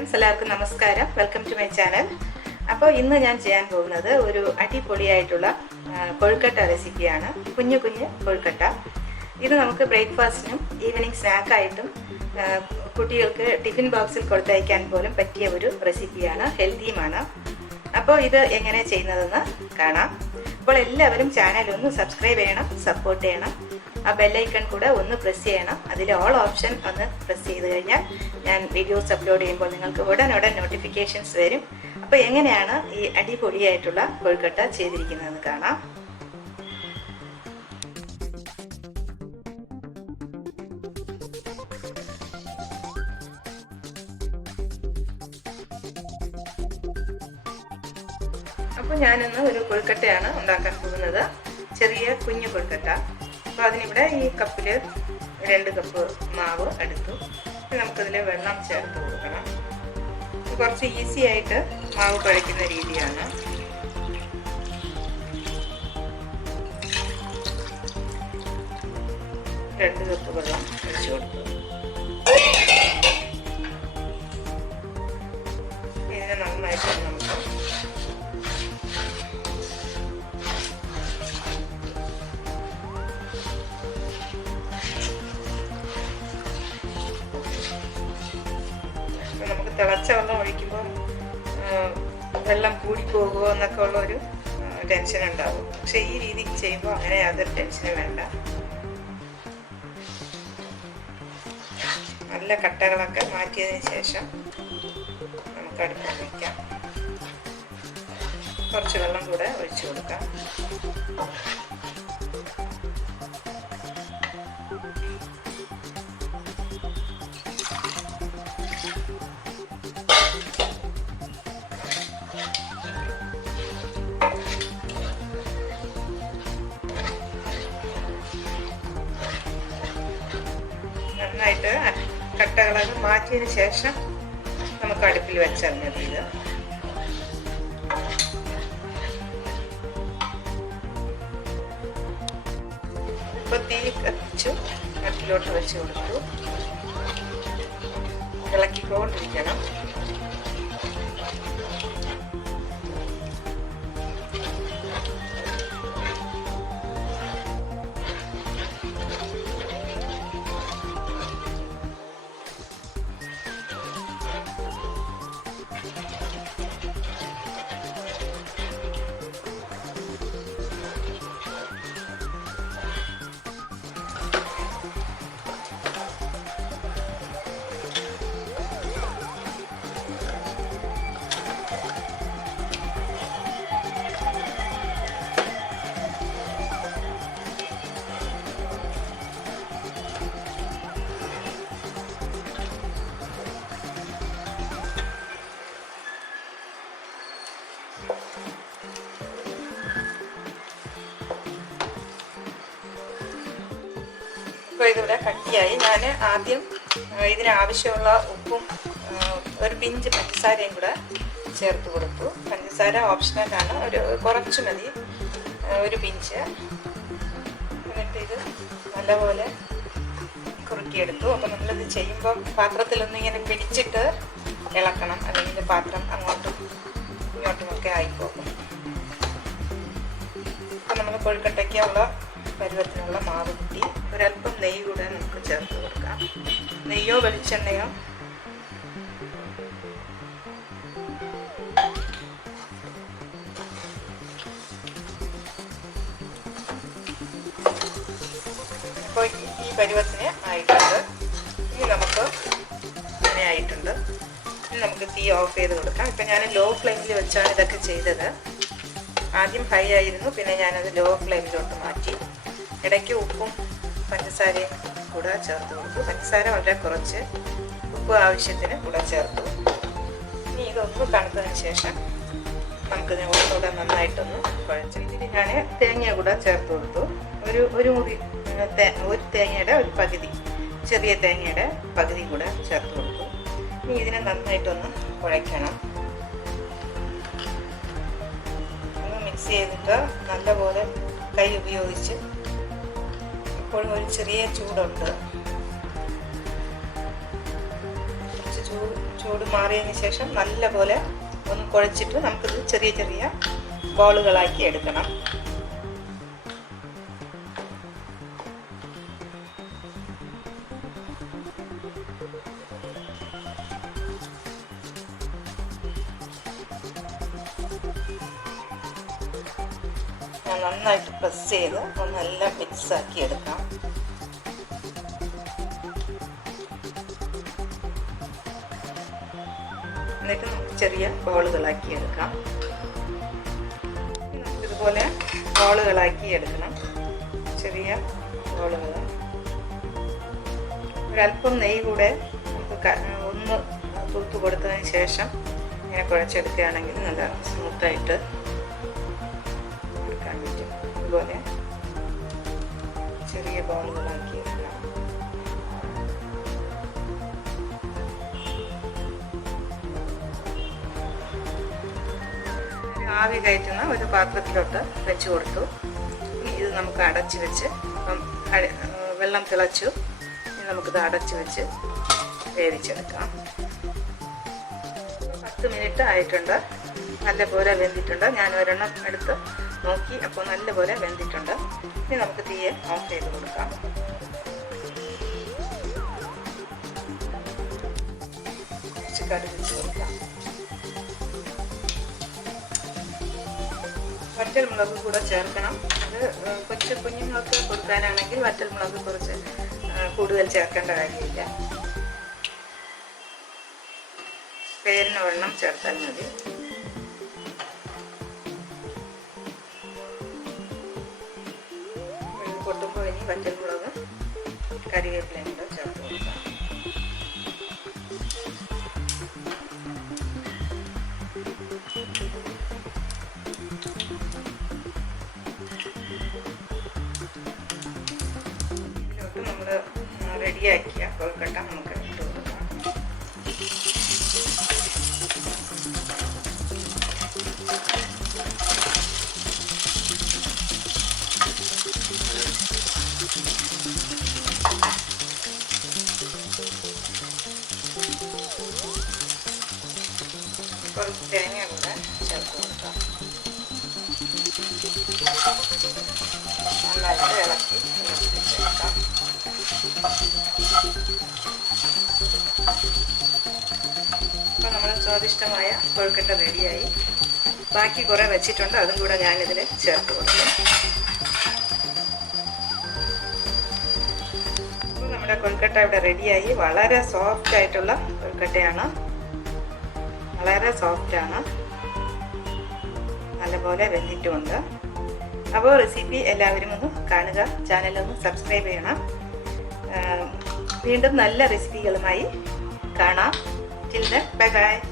Friends എല്ലാവർക്കും നമസ്കാരം. Welcome to my channel. അപ്പോൾ ഇന്ന് ഞാൻ ചെയ്യാൻ പോകുന്നത് ഒരു അടിപൊളിയായിട്ടുള്ള കൊഴുക്കട്ട റെസിപ്പിയാണ്. കുഞ്ഞു കുഞ്ഞു കൊഴുക്കട്ട. ഇത് നമുക്ക് ബ്രേക്ക്ഫാസ്റ്റിനും ഈവനിങ് സ്നാക്കായിട്ടും കുട്ടികൾക്ക് ടിഫിൻ ബോക്സിൽ കൊടുത്തയക്കാൻ പോലും പറ്റിയ ഒരു റെസിപ്പിയാണ്. ഹെൽത്തിയുമാണ്. അപ്പോൾ ഇത് എങ്ങനെ ചെയ്യുന്നതെന്ന് കാണാം. അപ്പോൾ എല്ലാവരും ചാനൽ ഒന്ന് സബ്സ്ക്രൈബ് ചെയ്യണം, സപ്പോർട്ട് ചെയ്യണം. ആ ബെല്ലൈക്കൺ കൂടെ ഒന്ന് പ്രസ് ചെയ്യണം. അതിൽ ഓൾ ഓപ്ഷൻ ഒന്ന് പ്രസ് ചെയ്ത് കഴിഞ്ഞാൽ ഞാൻ വീഡിയോസ് അപ്ലോഡ് ചെയ്യുമ്പോൾ നിങ്ങൾക്ക് ഉടൻ നോട്ടിഫിക്കേഷൻസ് വരും. അപ്പോൾ എങ്ങനെയാണ് ഈ അടിപൊളിയായിട്ടുള്ള കൊഴുക്കട്ട ചെയ്തിരിക്കുന്നതെന്ന് കാണാം. അപ്പോൾ ഞാനിന്ന് ഒരു കൊഴുക്കട്ടയാണ് ഉണ്ടാക്കാൻ പോകുന്നത്. ചെറിയ കുഞ്ഞു കൊഴുക്കട്ട. അപ്പോൾ അതിനിവിടെ ഈ കപ്പിൽ 2 കപ്പ് മാവ് എടുത്തു. നമുക്കതിൽ വെള്ളം ചേർത്ത് കൊടുക്കണം. കുറച്ച് ഈസി ആയിട്ട് മാവ് കുഴയ്ക്കുന്ന രീതിയാണ്. രണ്ട് കപ്പ് വെള്ളം ഒഴിച്ചു കൊടുത്തു. ഇതിനെ നന്നായിട്ട് നമുക്ക് തിളച്ച വെള്ളം ഒഴിക്കുമ്പോൾ വെള്ളം കൂടി പോകുമോ എന്നൊക്കെ ഉള്ള ഒരു ടെൻഷൻ ഉണ്ടാവും. പക്ഷെ ഈ രീതിക്ക് ചെയ്യുമ്പോൾ അങ്ങനെ യാതൊരു ടെൻഷനും വേണ്ട. നല്ല കട്ടകളൊക്കെ മാറ്റിയതിന് ശേഷം നമുക്ക് അടുപ്പിൽ വയ്ക്കാം. കുറച്ച് വെള്ളം കൂടെ ഒഴിച്ചു കൊടുക്കാം. നന്നായിട്ട് കട്ടകളൊക്കെ മാറ്റിയതിന് ശേഷം നമുക്ക് അടുപ്പിൽ വെച്ചാൽ മതി. ഇത് ഇപ്പോൾ തീ കത്തിച്ചു അടുപ്പിലോട്ട് വെച്ച് കൊടുത്തു. ഇളക്കിക്കൊണ്ടിരിക്കണം. ഇപ്പോൾ ഇതിവിടെ കട്ടിയായി. ഞാൻ ആദ്യം ഇതിനാവശ്യമുള്ള ഉപ്പും ഒരു പിഞ്ച് പഞ്ചസാരയും കൂടെ ചേർത്ത് കൊടുത്തു. പഞ്ചസാര ഓപ്ഷണലാണ്, ഒരു കുറച്ച് മതി, ഒരു പിഞ്ച്. എന്നിട്ട് ഇത് നല്ലപോലെ കുറുക്കിയെടുത്തു. അപ്പോൾ നമ്മളിത് ചെയ്യുമ്പോൾ പാത്രത്തിലൊന്നും ഇങ്ങനെ പിടിച്ചിട്ട് ഇളക്കണം, അല്ലെങ്കിൽ പാത്രം അങ്ങോട്ടും ഇങ്ങോട്ടുമൊക്കെ ആയിപ്പോകും. അപ്പോൾ നമ്മൾ കൊഴുക്കട്ടയ്ക്കുള്ള പരുവത്തിനുള്ള മാവ് കൂട്ടി ഒരല്പം നെയ്യ് കൂടെ നമുക്ക് ചേർത്ത് കൊടുക്കാം. നെയ്യോ വെളിച്ചെണ്ണയോ ഇപ്പോൾ ഈ പരുവത്തിന് ആയിട്ടുണ്ട്. ഇനി നമുക്ക് ഇങ്ങനെ ആയിട്ടുണ്ട്. ഇനി നമുക്ക് തീ ഓഫ് ചെയ്ത് കൊടുക്കാം. ഇപ്പം ഞാൻ ലോ ഫ്ലെയിമിൽ വെച്ചാണ് ഇതൊക്കെ ചെയ്തത്. ആദ്യം ഹൈ ആയിരുന്നു, പിന്നെ ഞാനത് ലോ ഫ്ലെയിമിലോട്ട് മാറ്റി. ഇടയ്ക്ക് ഉപ്പും പഞ്ചസാരയും കൂടെ ചേർത്ത് കൊടുത്തു. പഞ്ചസാര വളരെ കുറച്ച്, ഉപ്പ് ആവശ്യത്തിന് കൂടെ ചേർത്തു. ഇനി ഇതൊന്ന് തണുത്തതിന് ശേഷം നമുക്കിതിനെ ഒന്നുകൂടെ നന്നായിട്ടൊന്ന് കുഴച്ച് ഇതിന് ഞാൻ തേങ്ങ കൂടെ ചേർത്ത് കൊടുത്തു. ഒരു മുറി ഒരു തേങ്ങയുടെ ഒരു പകുതി, ചെറിയ തേങ്ങയുടെ പകുതി കൂടെ ചേർത്ത് കൊടുത്തു. ഇനി ഇതിനെ നന്നായിട്ടൊന്ന് കുഴയ്ക്കണം. ഒന്ന് മിക്സ് ചെയ്തിട്ട് നല്ലപോലെ കൈ ഉപയോഗിച്ച്, ഇപ്പോഴും ഒരു ചെറിയ ചൂടുണ്ട്, കുറച്ച് ചൂട് മാറിയതിന് ശേഷം നല്ലപോലെ ഒന്ന് കുഴച്ചിട്ട് നമുക്കിത് ചെറിയ ചെറിയ ബോളുകളാക്കി എടുക്കണം. നന്നായിട്ട് പ്രസ് ചെയ്ത് ഒന്നെല്ലാം മിക്സ് ആക്കി എടുക്കാം. എന്നിട്ട് നമുക്ക് ചെറിയ ബോളുകളാക്കി എടുക്കാം. നമുക്കിതുപോലെ ബോളുകളാക്കി എടുക്കണം. ചെറിയ ബോളുകൾ. ഒരല്പം നെയ്യ് കൂടെ നമുക്ക് ഒന്ന് തൂത്ത് കൊടുത്തതിന് ശേഷം ഇങ്ങനെ കുഴച്ചെടുക്കുകയാണെങ്കിൽ നല്ല സ്മൂത്തായിട്ട് എടുക്കാൻ പറ്റും. ഇതുപോലെ ചെറിയ ബോളുകളാക്കി എടുക്കാം. ആവി കയറ്റുന്ന ഒരു പാത്രത്തിലോട്ട് വെച്ച് കൊടുത്തു. ഇത് നമുക്ക് അടച്ച് വെച്ച്, വെള്ളം തിളച്ചു, നമുക്കിത് അടച്ച് വെച്ച് വേവിച്ചെടുക്കാം. 10 മിനിറ്റ് ആയിട്ടുണ്ട്. നല്ലപോലെ വെന്തിട്ടുണ്ട്. ഞാൻ ഒരെണ്ണം എടുത്ത് നോക്കി, അപ്പോൾ നല്ലപോലെ വെന്തിട്ടുണ്ട്. ഇനി നമുക്ക് തീയെ ഓഫ് ചെയ്ത് കൊടുക്കാം. കുറച്ച് കടുക് വെച്ച് കൊടുക്കാം. വറ്റൽമുളക് കൂടെ ചേർക്കണം. അത് കൊച്ചു കുഞ്ഞുങ്ങൾക്ക് കൊടുക്കാനാണെങ്കിൽ വറ്റൽമുളക് കുറച്ച് കൂടുതൽ ചേർക്കേണ്ട കാര്യമില്ല. പേരിന് ഒരെണ്ണം ചേർത്താൽ മതി. പൊട്ടുമ്പോൾ ഇനി വറ്റൽമുളക് കറിവേപ്പിലയും കൂടെ ചേർത്ത് കൊടുക്കാം. ഇതിലോട്ട് നമ്മൾ റെഡിയാക്കിയ കൊഴുക്കട്ട നമുക്ക് ഇട്ട് കൊടുക്കാം. കുറച്ച് തേങ്ങ കൂടെ ചേർത്ത് കൊടുക്കാം. നന്നായിട്ട് ഇളക്കി ചേർക്കാം. അപ്പോൾ നമ്മൾ സ്വാദിഷ്ടമായ കൊഴുക്കട്ട റെഡിയായി. ബാക്കി കുറേ വെച്ചിട്ടുണ്ട്, അതും കൂടെ ഞാനിതിൽ ചേർത്ത് കൊടുക്കും. അപ്പോൾ നമ്മുടെ കൊഴുക്കട്ട ഇവിടെ റെഡിയായി. വളരെ സോഫ്റ്റ് ആയിട്ടുള്ള കൊഴുക്കട്ടയാണ്. വളരെ സോഫ്റ്റാണ്. നല്ലപോലെ വെന്തിട്ടുമുണ്ട്. അപ്പോൾ റെസിപ്പി എല്ലാവരും ഒന്ന് കാണുക. ചാനലൊന്ന് സബ്സ്ക്രൈബ് ചെയ്യണം. വീണ്ടും നല്ല റെസിപ്പികളുമായി കാണാം. Till then, bye bye.